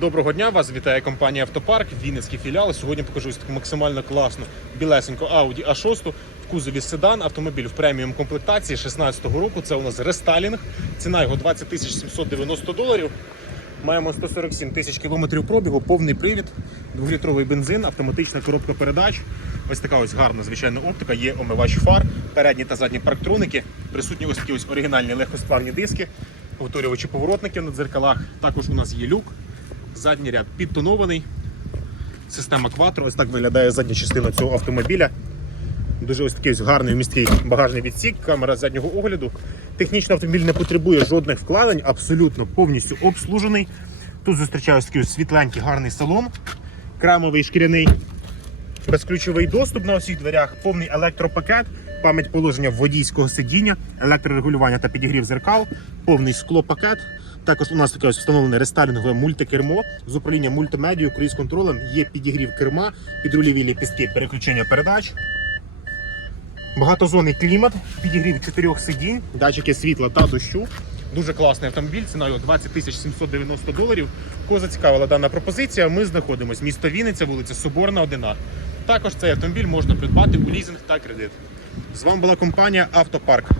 Доброго дня, вас вітає компанія Автопарк, Вінницький філіал. Сьогодні покажу таку максимально класну білесеньку Audi A6 в кузові седан, автомобіль в преміум комплектації 16-го року. Це у нас рестайлінг. Ціна його 20 тисяч 790 доларів. Маємо 147 тисяч кілометрів пробігу, повний привід, 2-літровий бензин, автоматична коробка передач. Ось така ось гарна звичайна оптика, є омивач фар, передні та задні парктроники, присутні ось такі ось оригінальні легкосплавні диски, повторювачі поворотники на дзеркалах. Також у нас є люк, задній ряд підтонований, система Quattro. Ось так виглядає задня частина цього автомобіля. Дуже ось такий гарний місткий багажний відсік, камера заднього огляду. Технічно автомобіль не потребує жодних вкладень, абсолютно повністю обслужений. Тут зустрічаю ось такий світленький гарний салон, кремовий шкіряний безключовий доступ на усіх дверях, повний електропакет, пам'ять положення водійського сидіння, електрорегулювання та підігрів зеркал, повний склопакет. Також у нас таке ось встановлене рестайлінгове мультикермо з управлінням мультимедією, круїз-контролем, є підігрів керма, підрульові ліпістки, переключення передач. Багатозонний клімат, підігрів чотирьох сидінь, датчики світла та дощу. Дуже класний автомобіль, ціна його 20 тисяч 790 доларів. Кого зацікавила дана пропозиція, ми знаходимося місто Вінниця, вулиця Соборна, 1А. Також цей автомобіль можна придбати у лізинг та кредит. З вами була компанія Автопарк.